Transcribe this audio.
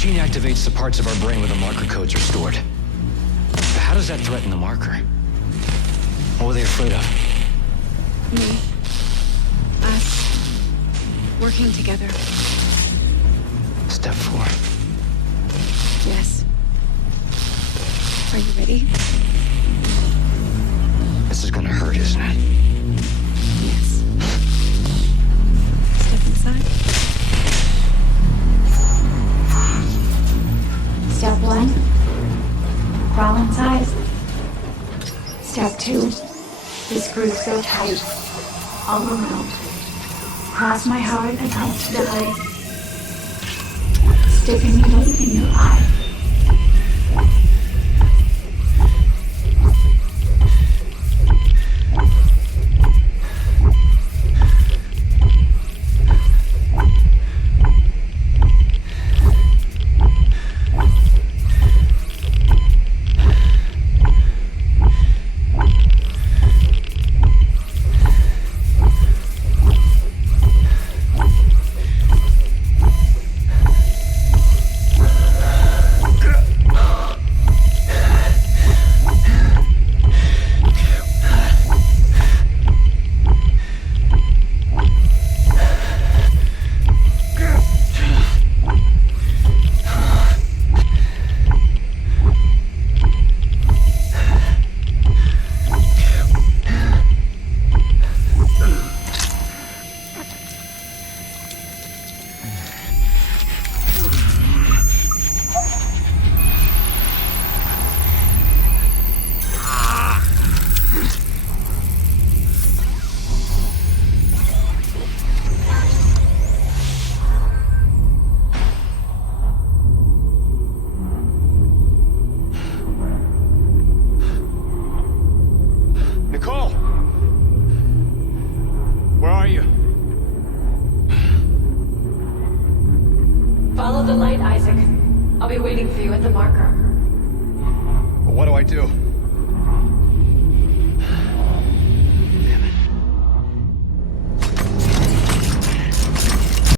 machine activates the parts of our brain where the marker codes are stored. But how does that threaten the marker? What were they afraid of? Me. Us. Working together. Step 4. Yes. Are you ready? This is gonna hurt, isn't it? Yes. Step inside. Step 1. Crawl inside. Step 2. The screws go tight. All around. Cross my heart and hope to die. Stick a needle in your eye. Follow the light, Isaac. I'll be waiting for you at the marker. But what do I do?